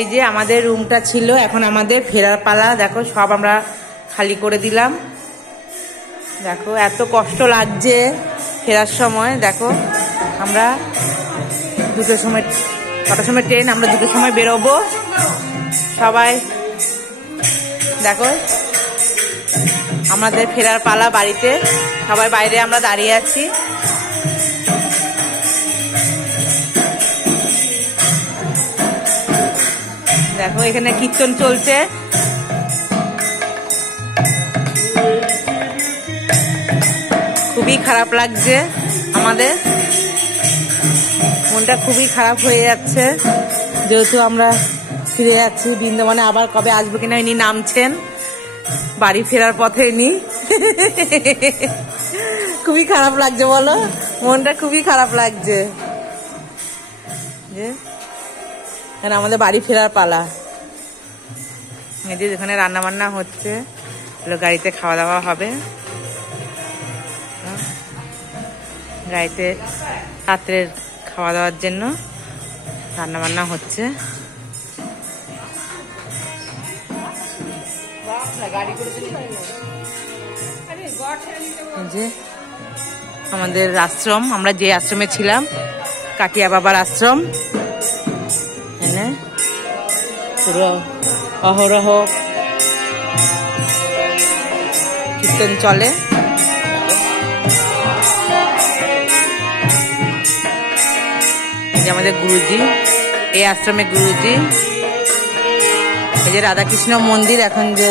এই যে আমাদের রুমটা ছিল, এখন আমাদের ফেরার পালা। দেখো সব আমরা খালি করে দিলাম। দেখো এত কষ্ট লাগছে ফেরার সময়। দেখো আমরা দুটোর সময়, কটার সময় ট্রেন, আমরা দুটোর সময় বেরোবো সবাই। দেখো আমাদের ফেরার পালা বাড়িতে, সবাই বাইরে আমরা দাঁড়িয়ে আছি। দেখো এখানে কীর্তন চলছে। খুবই খারাপ লাগছে, আমাদের মনটা খুবই খারাপ হয়ে যাচ্ছে, যেহেতু আমরা ফিরে যাচ্ছি বৃন্দাবনে। আবার কবে আসবো কিনা ইনি নামছেন, বাড়ি ফেরার পথে ইনি। খুবই খারাপ লাগছে, বলো, মনটা খুবই খারাপ লাগছে। আমাদের বাড়ি ফেরার পালা। এই যে যেখানে রান্না বান্না হচ্ছে, গাড়িতে খাওয়া দাওয়া হবে। গাড়িতে রাত্রের খাওয়া দাওয়ার জন্য রান্না বান্না হচ্ছে। যে আমাদের আশ্রম, আমরা যে আশ্রমে ছিলাম, কাটিয়া বাবার আশ্রম, পুরো অহরহ কীর্তন চলে। আমাদের গুরুজি, এই আশ্রমে গুরুজি। এই যে রাধাকৃষ্ণ মন্দির, এখন যে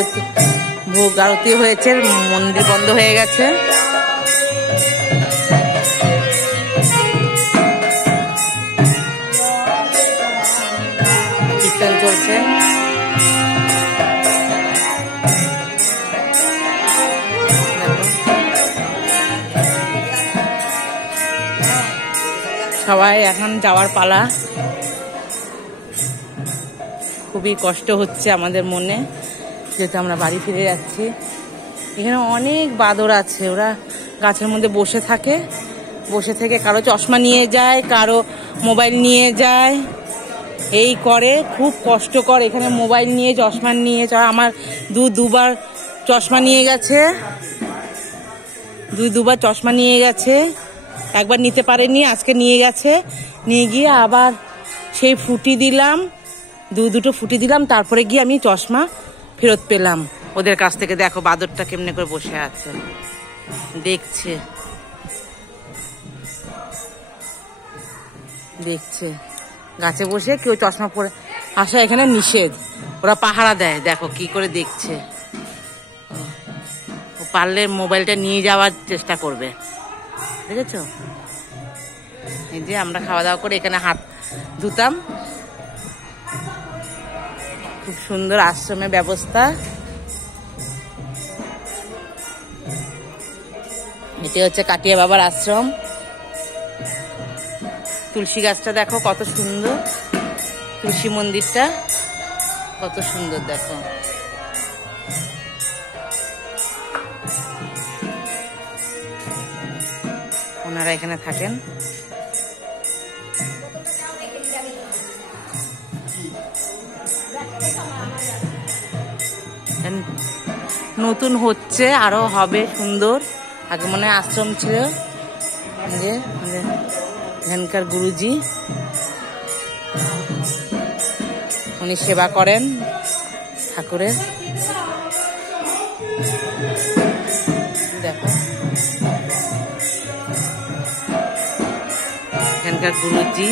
ভোগ আরতি হয়েছে, মন্দির বন্ধ হয়ে গেছে। কীর্তন চলছে। সবাই এখন যাওয়ার পালা। খুবই কষ্ট হচ্ছে আমাদের মনে, যেহেতু আমরা বাড়ি ফিরে যাচ্ছি। এখানে অনেক বাঁদর আছে, ওরা গাছের মধ্যে বসে থাকে, বসে থেকে কারো চশমা নিয়ে যায়, কারো মোবাইল নিয়ে যায়, এই করে। খুব কষ্টকর। এখানে মোবাইল নিয়ে, চশমা নিয়ে, আমার দুবার চশমা নিয়ে গেছে, দুবার চশমা নিয়ে গেছে। একবার নিতে পারেনি, আজকে নিয়ে গেছে। নিয়ে গিয়ে আবার সেই ফুটি দিলাম, দুটো ফুটি দিলাম, তারপরে গিয়ে আমি চশমা ফেরত পেলাম ওদের কাছ থেকে। দেখো বাদরটা কেমনে করে বসে আছে, দেখছে দেখছে গাছে বসে। কেউ চশমা পরে আসা এখানে নিষেধ, ওরা পাহারা দেয়। দেখো কি করে দেখছে, পারলে মোবাইলটা নিয়ে যাওয়ার চেষ্টা করবে, দেখেছো? এই যে আমরা খাওয়া দাওয়া করে এখানে হাত ধুতাম। খুব সুন্দর আশ্রমের ব্যবস্থা। এটি হচ্ছে কাটিয়া বাবার আশ্রম। তুলসী গাছটা দেখো কত সুন্দর, তুলসী মন্দিরটা কত সুন্দর দেখো। ওনারা এখানে থাকেন। নতুন হচ্ছে, আরো হবে সুন্দর। আগে মনে হয় আশ্রম ছিল। যে এখানকার গুরুজি, উনি সেবা করেন ঠাকুরের। দেখো এখানকার গুরুজি।